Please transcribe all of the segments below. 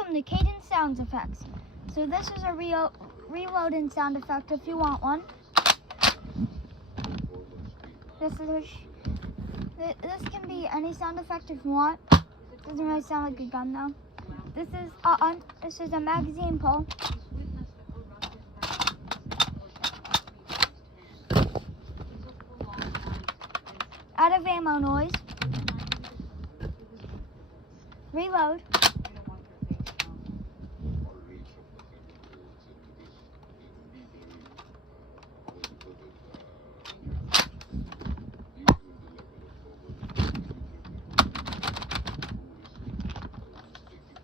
Welcome to Cadence Sounds Effects. So this is a reloading sound effect if you want one. This can be any sound effect if you want. Doesn't really sound like a gun though. This is a magazine pull. Out of ammo noise. Reload.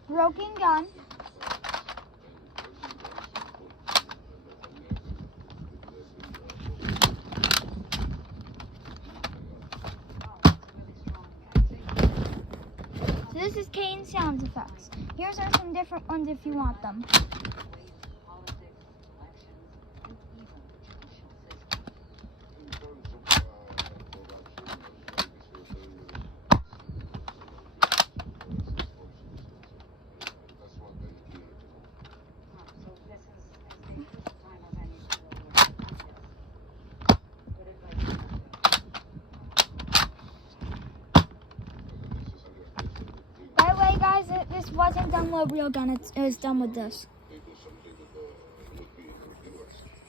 Broken gun. So this is Cadence Sounds Effects. Here's some different ones if you want them. By the way, guys, this wasn't done with a real gun. It was done with this.